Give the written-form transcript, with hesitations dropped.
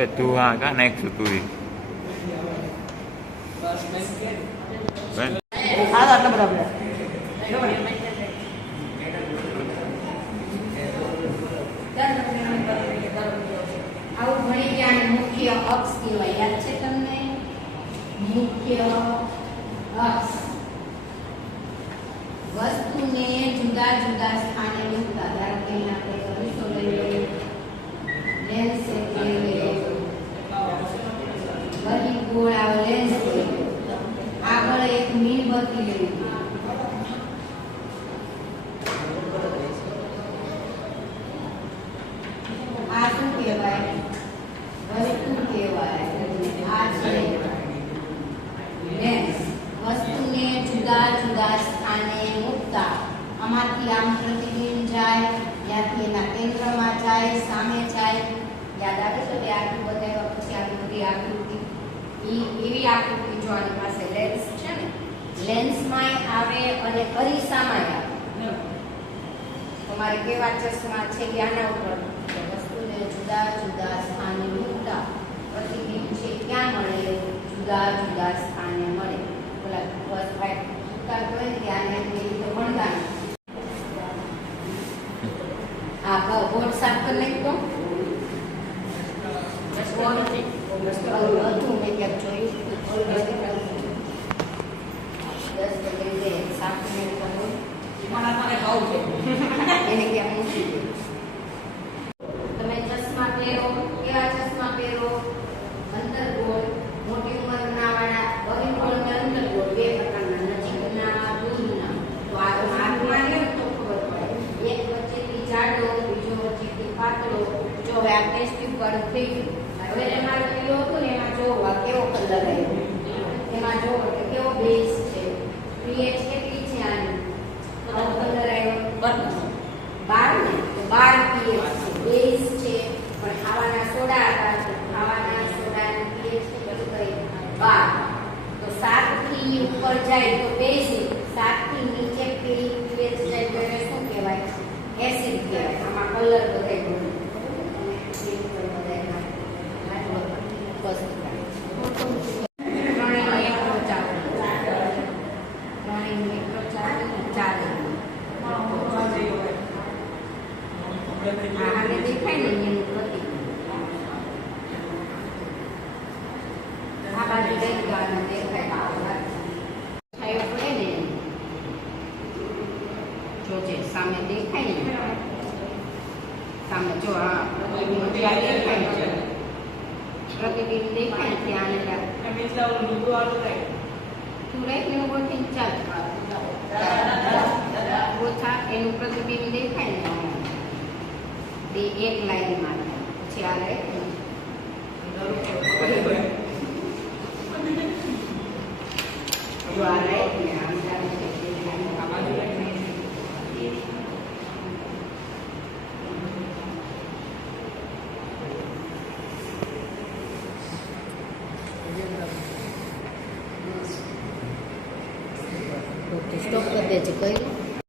હવે તું હા કા નાખશું તું આટલા બધા આવું ભણી ગયા. મુખ્ય અક્ષ કહેવાય. યાદ છે તમને? મુખ્ય અક્ષ વસ્તુને જુદા જુદા સ્થાને મૂકતા. ધારો કે આપણે અરીસો લઈ લઈએ, લેન્સ લઈ લઈએ, બધી ગોળાઓ લેન્સ લઈ લઈએ, આગળ એક મીણબત્તી લઈ લઈએ. આ શું કહેવાય? વસ્તુ કહેવાય. આ છે લેન્સ. વસ્તુને જુદા જુદા સ્થાને મૂકતા. આમાંથી આમ પ્રતિબિંબ જાય, ત્યાંથી એના કેન્દ્રમાં જાય, સામે જાય. યાદ આવે છે કે આટલું બતાવ્યા પછી આટલી બધી આકૃતિ, એવી આકૃતિ જો આની પાસે લેન્સ છે ને, લેન્સમાં આવે અને અરીસામાં આવે. તમારે કેવા ચશ્મા છે કે આના ઉપર વસ્તુને જુદા જુદા સ્થાને મૂકતા પ્રતિબિંબ છે ક્યાં મળે? જુદા જુદા સ્થાને મળે. બોલા બસ ભાઈ ઉતાર કરે ત્યાં એ રીતે ભણતા. આ બોર્ડ સાફ કરી નાખતો હતું મેં ક્યાંક જોયું. 10 રીતે સાફ કરી એને ક્યાં મૂકી દે. તમે ચશ્મા પહેરો, કેવા ચશ્મા પહેરો? અંતરગોળ, મોટી ઉંમરના વાળા, બહિર્ગોળ અને અંતરગોળ બે પ્રકારના, નજીકના, દૂરના. તો આ માર્ગમાં લે તો ખબર પડે. એક વચ્ચેથી જાડો, બીજો વચ્ચેથી પાતળો. જો હવે આ ટેસ્ટ પર થઈ ગયું. હવે એમાં પીળો હતું ને એમાં જોવા કેવો કલર આવ્યો, એમાં જોવો કે કેવો બેઝ છે, પીએચ કેટલી છે આની, તો કલર આવ્યો 12 ને, તો 12 પીએચ છે, બેઝ છે. પણ ખાવાના સોડા હતા, તો ખાવાના સોડાની પીએચ કેટલું કરી 12. તો 7 થી ઉપર જાય તો બેઝ, 7 થી નીચે પીએચ જાય તો એને શું કહેવાય? એસિડ કહેવાય. આમાં કલર બતાવ્યો સામે દેખાય ને, સામે જો આ પ્રતિબિંબ દેખાય છે, પ્રતિબિંબ દેખાય ત્યાં તું રાખ ને ઉપરથી ચાલ ઓછા એનું પ્રતિબિંબ દેખાય ને તે એક લાઈનમાં પછી આ રાખ જો આ રાખ ને આમ ચાલે છે. સ્ટોપ કરી દેજે કઈ